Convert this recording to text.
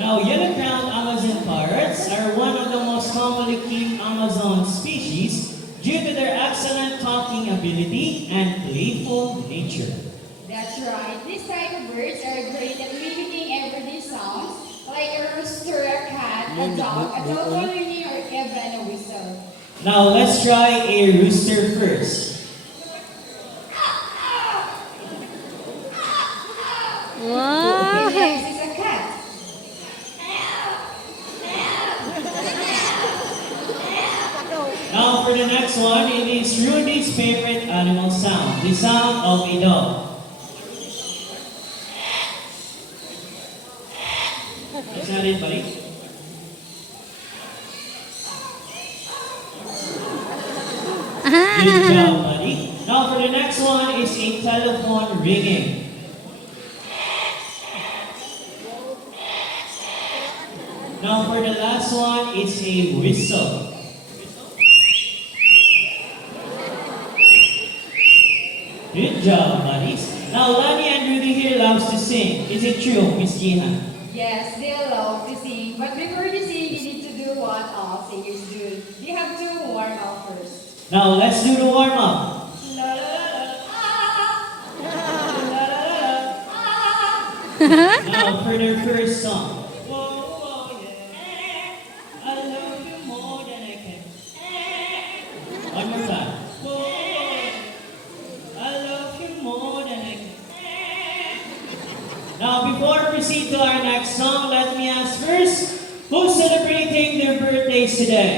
Now, yellow-crowned Amazon parrots are one of the most commonly killed Amazon species due to their excellent talking ability and playful nature. That's right. This type of birds are great at mimicking everyday sounds, like a rooster, a cat, a dog, a totally or even a whistle. Now, let's try a rooster first. Wow! Next is a cat. Now, for the next one, it is Rudy's favorite animal sound, the sound of a dog. Is that it, buddy? Good job, buddy. Now, for the next one is a telephone ringing. Now, for the last one, it's a whistle. Good job, buddies. Now, Lani and Rudy here loves to sing. Is it true, Miss Jihan? Yes, they love to sing, but before you sing, you need to do what all singers do. You have to warm up first. Now, let's do the warm-up. La la la la, ah, la la la la, ah. Now, for their first song. Whoa, whoa, yeah. I love you more than I can. One more time. Whoa, whoa, yeah. I love you more than I can. Now, before we proceed to our next song, let me ask first, who's celebrating their birthdays today?